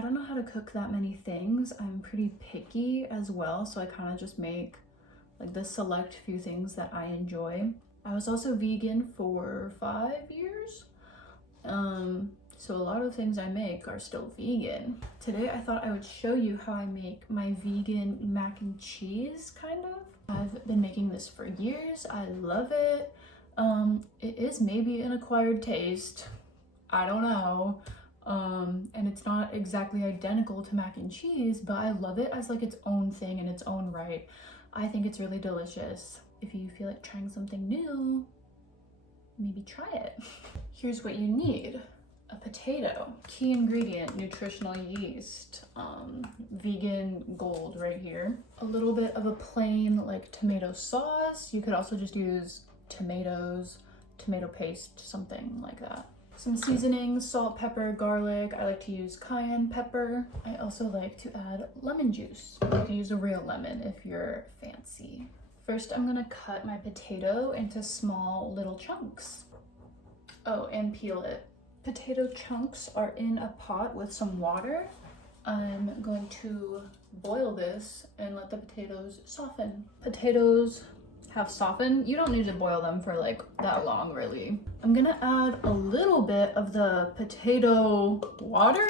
I don't know how to cook that many things. I'm pretty picky as well, so I kind of just make like the select few things that I enjoy. I was also vegan for 5 years. So a lot of things I make are still vegan. Today I thought I would show you how I make my vegan mac and cheese, kind of. I've been making this for years. I love it. It is maybe an acquired taste. I don't know. And it's not exactly identical to mac and cheese, but I love it as like its own thing in its own right. I think it's really delicious. If you feel like trying something new, maybe try it. Here's what you need. A potato, key ingredient, nutritional yeast, vegan gold right here. A little bit of a plain like tomato sauce. You could also just use tomatoes, tomato paste, something like that. Some seasonings, salt, pepper, garlic. I like to use cayenne pepper. I also like to add lemon juice. You can use a real lemon if you're fancy. First, I'm gonna cut my potato into small little chunks. Oh, and peel it. Potato chunks are in a pot with some water. I'm going to boil this and let the potatoes soften. Potatoes have softened. You don't need to boil them for like that long, really. I'm gonna add a little bit of the potato water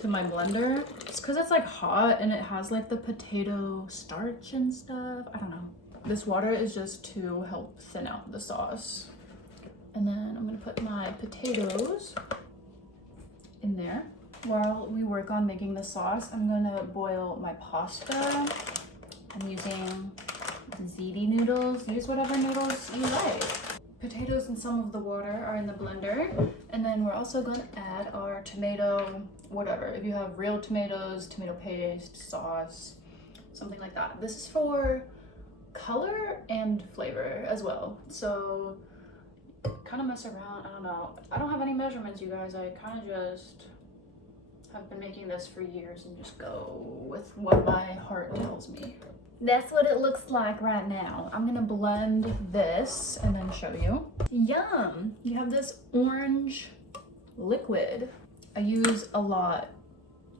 to my blender. It's because it's like hot and it has like the potato starch and stuff. I don't know. This water is just to help thin out the sauce. And then I'm gonna put my potatoes in there. While we work on making the sauce, I'm gonna boil my pasta. I'm using ziti noodles. Use whatever noodles you like. Potatoes and some of the water are in the blender. And then we're also gonna add our tomato, whatever. If you have real tomatoes, tomato paste, sauce, something like that. This is for color and flavor as well. So kind of mess around. I don't know. I don't have any measurements, you guys. I kind of just have been making this for years and just go with what my heart tells me. That's what it looks like right now. I'm gonna blend this and then show you. Yum! You have this orange liquid. I use a lot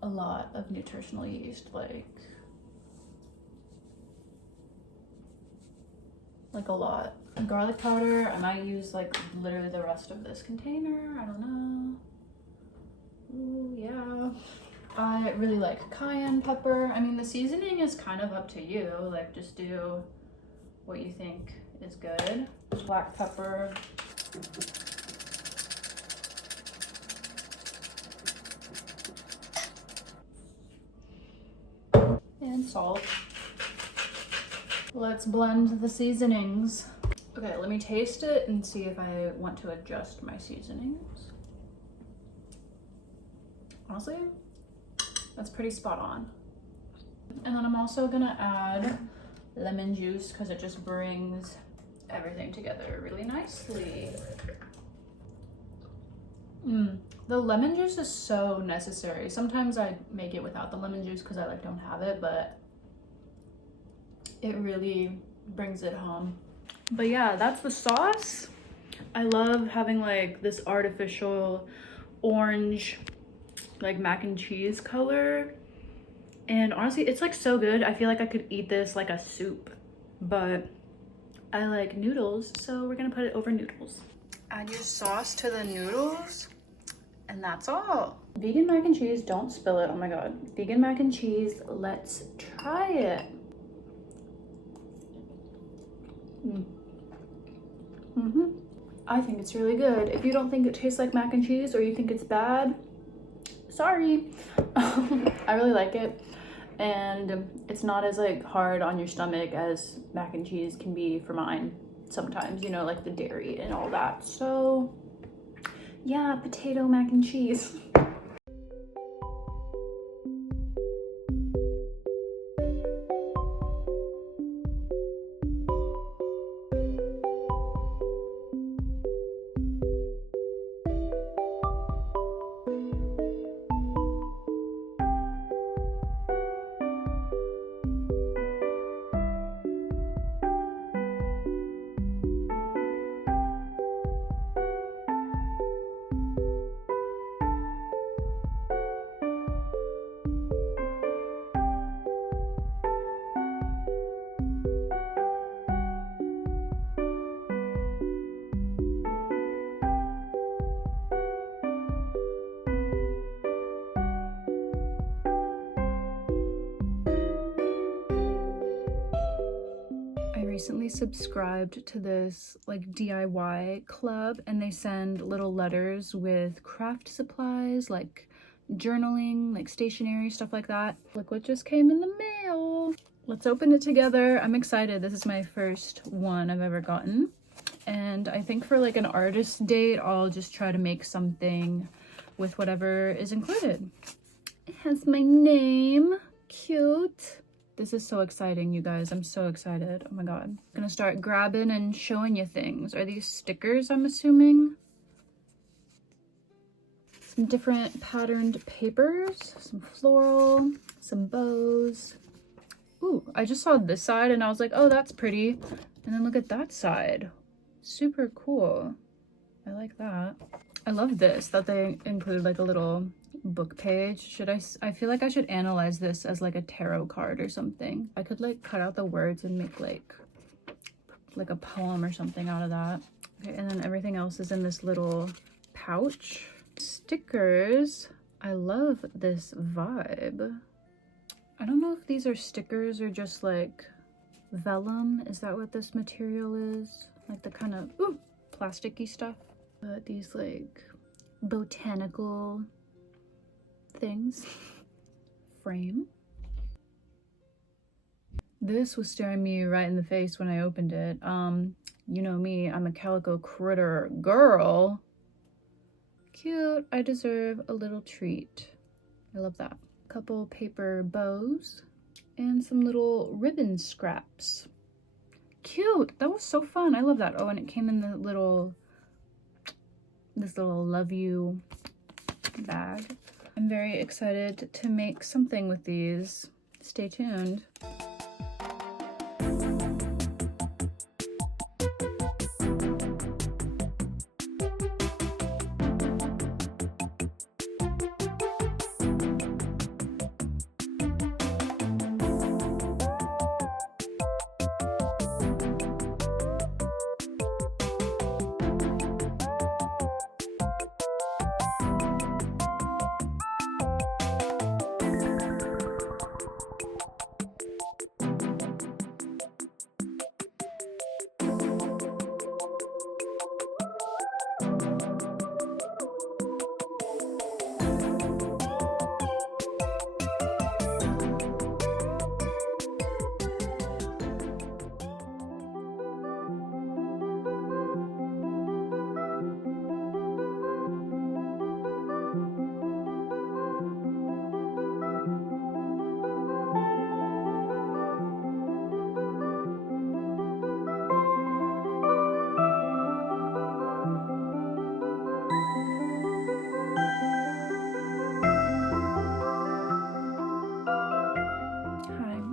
of nutritional yeast, like a lot. Garlic powder, I might use like literally the rest of this container. I don't know. Ooh, yeah. I really like cayenne pepper. I mean, the seasoning is kind of up to you. Like, just do what you think is good. Black pepper. And salt. Let's blend the seasonings. Okay, let me taste it and see if I want to adjust my seasonings. Honestly, that's pretty spot on. And then I'm also gonna add lemon juice because it just brings everything together really nicely. The lemon juice is so necessary. Sometimes I make it without the lemon juice because I like don't have it, but it really brings it home. But yeah, that's the sauce. I love having like this artificial orange like mac and cheese color, and honestly it's like so good. I feel like I could eat this like a soup, but I like noodles, so we're gonna put it over noodles. Add your sauce to the noodles and that's all. Vegan mac and cheese, don't spill it. Oh my god, vegan mac and cheese, let's try it. I think it's really good. If you don't think it tastes like mac and cheese or you think it's bad, sorry. I really like it, and it's not as like hard on your stomach as mac and cheese can be for mine sometimes, you know, like the dairy and all that. So yeah, potato mac and cheese. recently subscribed to this like DIY club, and they send little letters with craft supplies like journaling, like stationery, stuff like that. Look what just came in the mail. Let's open it together. I'm excited. This is my first one I've ever gotten. And I think for like an artist date, I'll just try to make something with whatever is included. It has my name. Cute. This is so exciting, you guys. I'm so excited. Oh my god. I'm gonna start grabbing and showing you things. Are these stickers, I'm assuming? Some different patterned papers, some floral, some bows. Ooh, I just saw this side and I was like, oh, that's pretty. And then look at that side. Super cool. I like that. I love this, that they include like a little book page. I feel like I should analyze this as like a tarot card or something. I could like cut out the words and make like a poem or something out of that. Okay, and then everything else is in this little pouch. Stickers. I love this vibe. I don't know if these are stickers or just like vellum. Is that what this material is? Like the kind of plasticky stuff. But these like botanical things. Frame. This was staring me right in the face when I opened it. You know me, I'm a calico critter girl. Cute. I deserve a little treat. I love that. Couple paper bows and some little ribbon scraps. Cute. That was so fun. I love that. Oh, and it came in the this little love you bag. I'm very excited to make something with these. Stay tuned.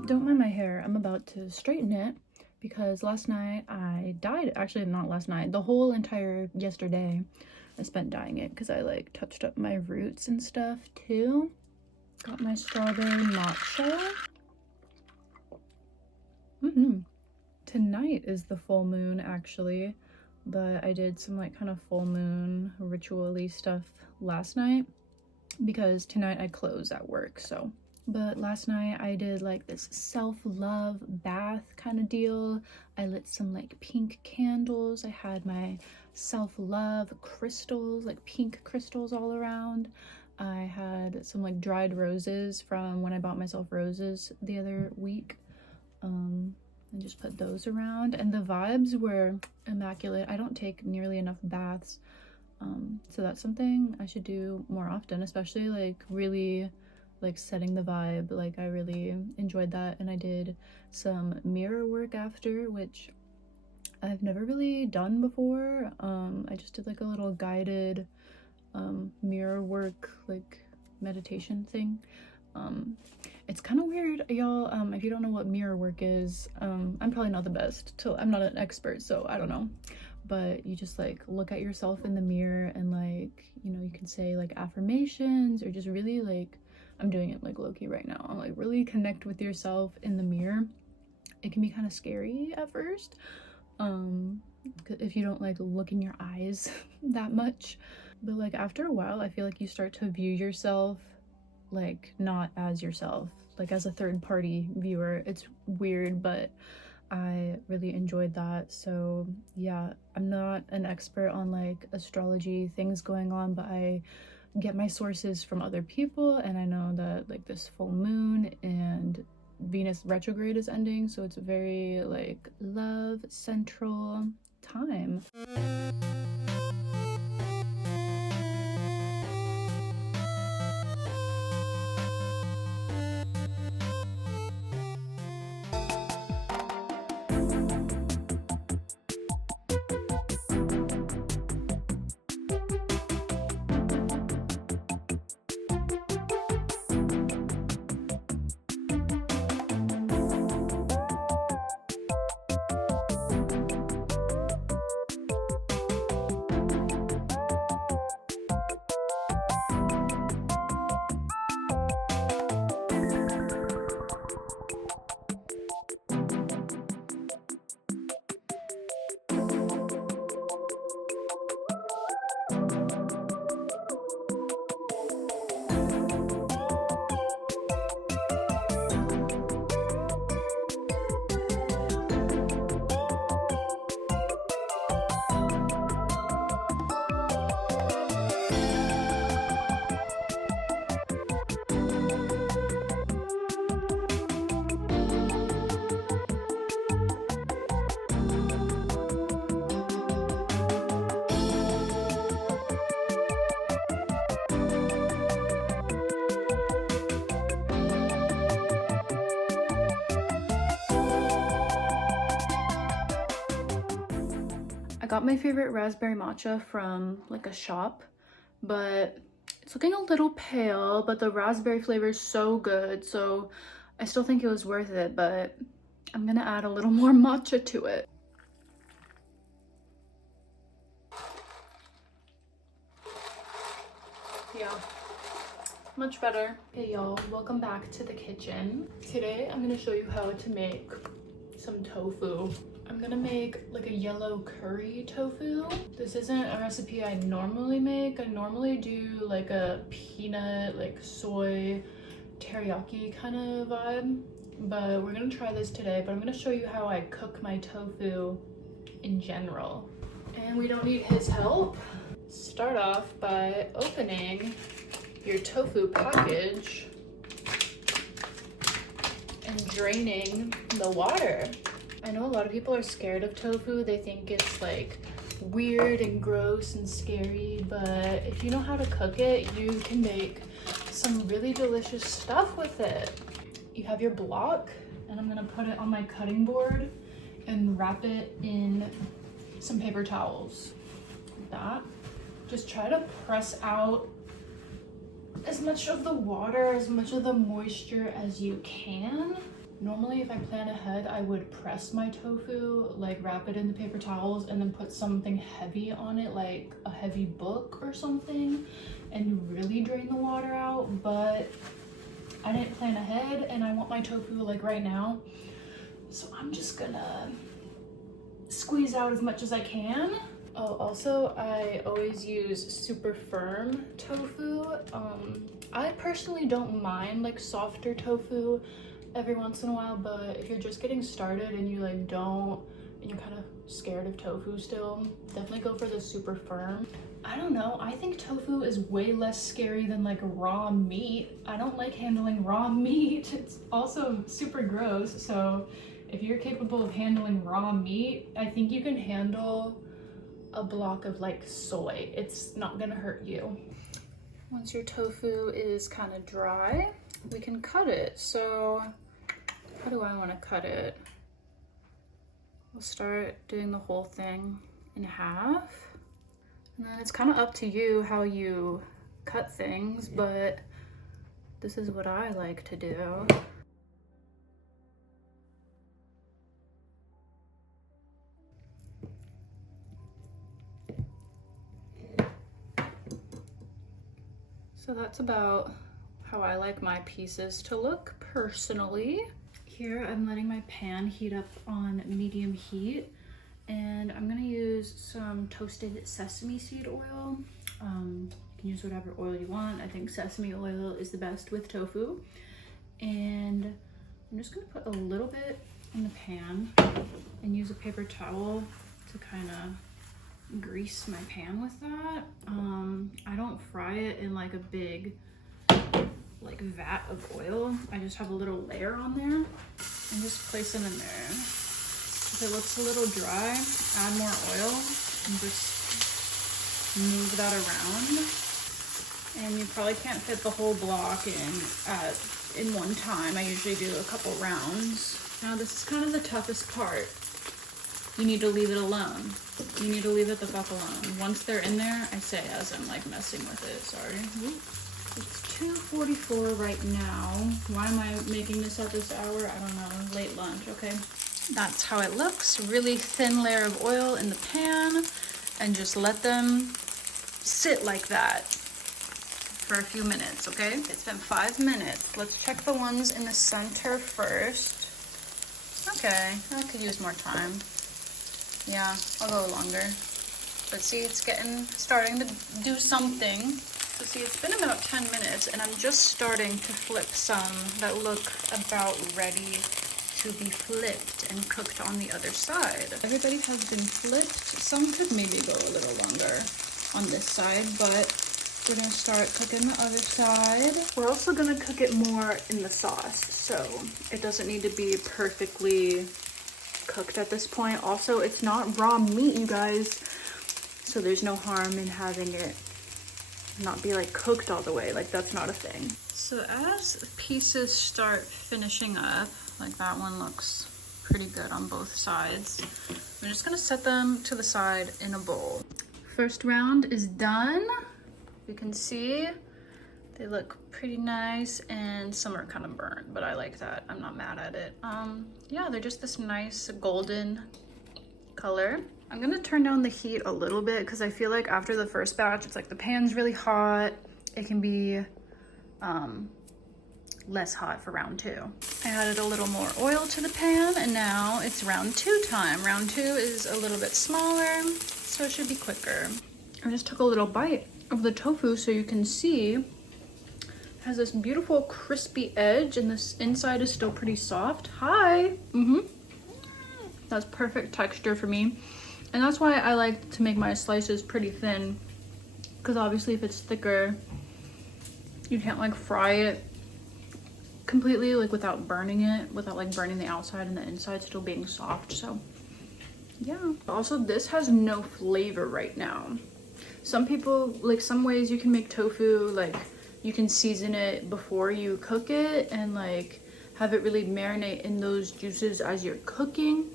Don't mind my hair. I'm about to straighten it because last night I dyed it. Actually, not last night. The whole entire yesterday I spent dyeing it because I like touched up my roots and stuff too. Got my strawberry matcha. Tonight is the full moon actually, but I did some like kind of full moon ritual-y stuff last night because tonight I close at work, so. But last night I did like this self-love bath kind of deal. I lit some like pink candles. I had my self-love crystals, like pink crystals all around. I had some like dried roses from when I bought myself roses the other week. And just put those around, and the vibes were immaculate. I don't take nearly enough baths, so that's something I should do more often, especially like really like setting the vibe. Like I really enjoyed that, and I did some mirror work after, which I've never really done before. I just did like a little guided mirror work like meditation thing. It's kind of weird, y'all. If you don't know what mirror work is, I'm probably not the best. I'm not an expert, so I don't know. But you just like look at yourself in the mirror and like, you know, you can say like affirmations or just really like, I'm doing it like low-key right now. I'm like really connect with yourself in the mirror. It can be kind of scary at first, if you don't like look in your eyes that much. But like after a while, I feel like you start to view yourself like not as yourself, like as a third party viewer. It's weird, but I really enjoyed that. So yeah, I'm not an expert on like astrology things going on, but I get my sources from other people, and I know that like this full moon and Venus retrograde is ending, so it's a very like love central time. I got my favorite raspberry matcha from like a shop, but it's looking a little pale, but the raspberry flavor is so good, so I still think it was worth it, but I'm gonna add a little more matcha to it. Yeah, much better. Hey y'all, welcome back to the kitchen. Today I'm gonna show you how to make some tofu. I'm gonna make like a yellow curry tofu. This isn't a recipe I normally make. I normally do like a peanut, like soy teriyaki kind of vibe, but we're gonna try this today. But I'm gonna show you how I cook my tofu in general. And we don't need his help. Start off by opening your tofu package and draining the water. I know a lot of people are scared of tofu. They think it's like weird and gross and scary, but if you know how to cook it, you can make some really delicious stuff with it. You have your block, and I'm gonna put it on my cutting board and wrap it in some paper towels. Like that. Just try to press out as much of the water, as much of the moisture as you can. Normally, if I plan ahead, I would press my tofu, like wrap it in the paper towels and then put something heavy on it, like a heavy book or something, and really drain the water out. But I didn't plan ahead, and I want my tofu like right now. So I'm just gonna squeeze out as much as I can. Oh, also, I always use super firm tofu. I personally don't mind like softer tofu every once in a while, but if you're just getting started and you like don't, and you're kind of scared of tofu still, definitely go for the super firm. I don't know, I think tofu is way less scary than like raw meat. I don't like handling raw meat. It's also super gross, so if you're capable of handling raw meat, I think you can handle a block of like soy. It's not gonna hurt you. Once your tofu is kind of dry, we can cut it. So how do I want to cut it? We'll start doing the whole thing in half, and then it's kind of up to you how you cut things, but this is what I like to do. So that's about how I like my pieces to look personally. Here I'm letting my pan heat up on medium heat, and I'm gonna use some toasted sesame seed oil. You can use whatever oil you want. I think sesame oil is the best with tofu. And I'm just gonna put a little bit in the pan and use a paper towel to kind of grease my pan with that. I don't fry it in like a big like vat of oil. I just have a little layer on there and just place it in there. If it looks a little dry, add more oil and just move that around. And you probably can't fit the whole block in one time. I usually do a couple rounds. Now this is kind of the toughest part. You need to leave it alone. You need to leave it the fuck alone. Once they're in there, I say as I'm like messing with it, sorry. It's 2:44 right now. Why am I making this at this hour? I don't know, late lunch, okay. That's how it looks. Really thin layer of oil in the pan and just let them sit like that for a few minutes, okay? It's been 5 minutes. Let's check the ones in the center first. Okay, I could use more time. Yeah, I'll go longer. But see, it's starting to do something. So see, it's been about 10 minutes and I'm just starting to flip some that look about ready to be flipped and cooked on the other side. Everybody has been flipped. Some could maybe go a little longer on this side, but we're gonna start cooking the other side. We're also gonna cook it more in the sauce, so it doesn't need to be perfectly cooked at this point. Also, it's not raw meat, you guys, so there's no harm in having it not be like cooked all the way. Like, that's not a thing. So as pieces start finishing up, like that one looks pretty good on both sides, I'm just gonna set them to the side in a bowl. First round is done. You can see they look pretty nice and some are kind of burnt, but I like that. I'm not mad at it. Yeah, they're just this nice golden color. I'm gonna turn down the heat a little bit because I feel like after the first batch, it's like the pan's really hot. It can be less hot for round 2. I added a little more oil to the pan and now it's round 2 time. Round 2 is a little bit smaller, so it should be quicker. I just took a little bite of the tofu so you can see it has this beautiful crispy edge and this inside is still pretty soft. Hi. That's perfect texture for me. And that's why I like to make my slices pretty thin, because obviously if it's thicker, you can't like fry it completely like without burning it, without like burning the outside and the inside still being soft. So yeah. Also, this has no flavor right now. Some people, like some ways you can make tofu, like you can season it before you cook it and like have it really marinate in those juices as you're cooking.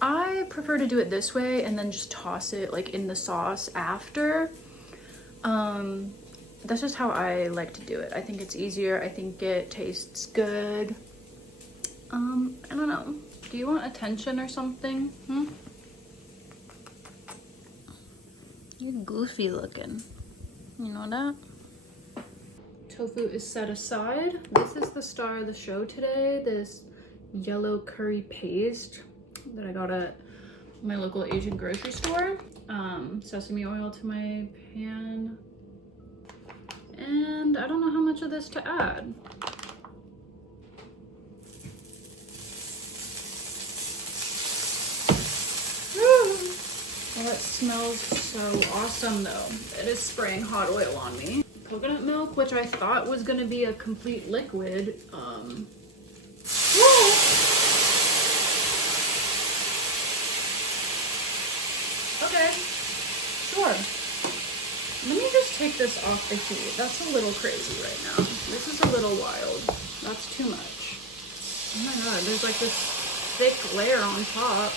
I prefer to do it this way and then just toss it like in the sauce after. That's just how I like to do it. I think it's easier. I think it tastes good. I don't know. Do you want attention or something? You're goofy looking. You know that? Tofu is set aside. This is the star of the show today. This yellow curry paste that I got at my local Asian grocery store. Sesame oil to my pan. And I don't know how much of this to add. Well, it smells so awesome though. It is spraying hot oil on me. Coconut milk, which I thought was gonna be a complete liquid. Okay, sure. Let me just take this off the heat. That's a little crazy right now. This is a little wild. That's too much. Oh my god, there's like this thick layer on top.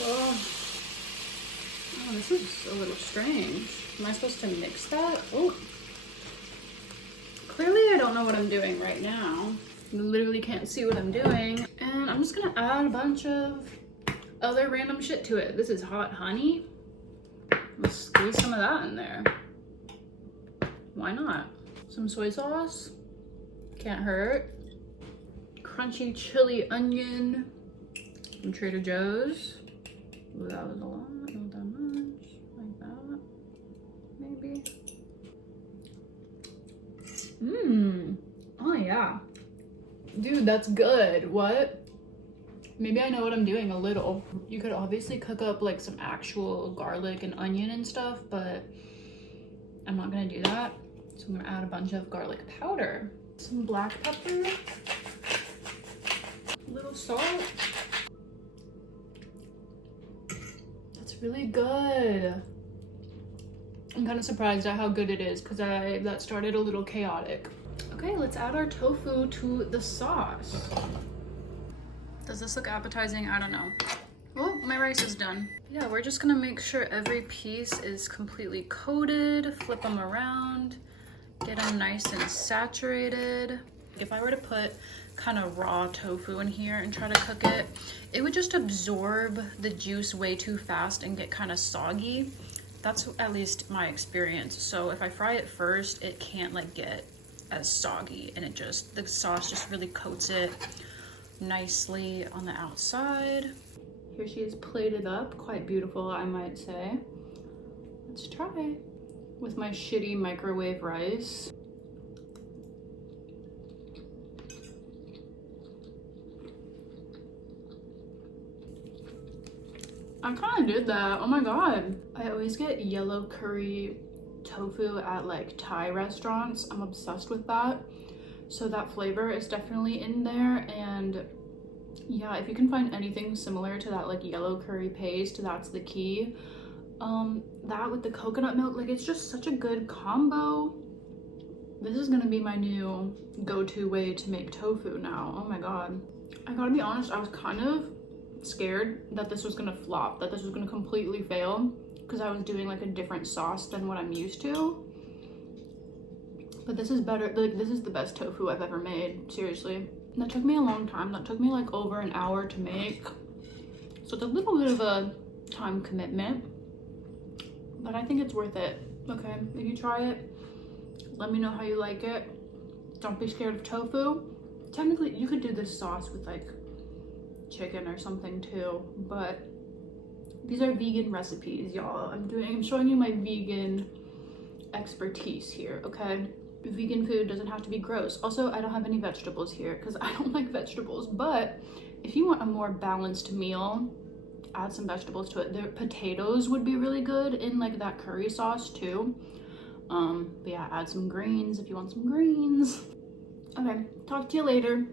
Oh, this is a little strange. Am I supposed to mix that? Oh. Clearly I don't know what I'm doing right now. You literally can't see what I'm doing. And I'm just gonna add a bunch of other random shit to it. This is hot honey. Let's squeeze some of that in there. Why not? Some soy sauce. Can't hurt. Crunchy chili onion from Trader Joe's. Ooh, that was a lot. Not that much. Like that. Maybe. Oh yeah. Dude, that's good. What? Maybe I know what I'm doing a little. You could obviously cook up like some actual garlic and onion and stuff, but I'm not gonna do that. So I'm gonna add a bunch of garlic powder, some black pepper, a little salt. That's really good. I'm kind of surprised at how good it is because that started a little chaotic. Okay, let's add our tofu to the sauce. Does this look appetizing? I don't know. Oh, my rice is done. Yeah, we're just gonna make sure every piece is completely coated, flip them around, get them nice and saturated. If I were to put kind of raw tofu in here and try to cook it, it would just absorb the juice way too fast and get kind of soggy. That's at least my experience. So if I fry it first, it can't like get as soggy, and the sauce just really coats it nicely on the outside. Here she is plated up, quite beautiful, I might say. Let's try with my shitty microwave rice. I kind of did that. Oh my god. I always get yellow curry tofu at like Thai restaurants. I'm obsessed with that. So that flavor is definitely in there, and yeah, if you can find anything similar to that like yellow curry paste, that's the key. That with the coconut milk, like it's just such a good combo. This is gonna be my new go-to way to make tofu now. Oh my god. I gotta be honest, I was kind of scared that this was gonna flop, that this was gonna completely fail, because I was doing like a different sauce than what I'm used to. But this is better. Like, this is the best tofu I've ever made, seriously. That took me a long time. That took me like over an hour to make. So it's a little bit of a time commitment, but I think it's worth it. Okay, if you try it, let me know how you like it. Don't be scared of tofu. Technically, you could do this sauce with like chicken or something too, but these are vegan recipes, y'all. I'm showing you my vegan expertise here, okay? Vegan food doesn't have to be gross. Also, I don't have any vegetables here because I don't like vegetables, but if you want a more balanced meal, add some vegetables to it. The potatoes would be really good in like that curry sauce too. But yeah, add some greens if you want some greens. Okay, talk to you later.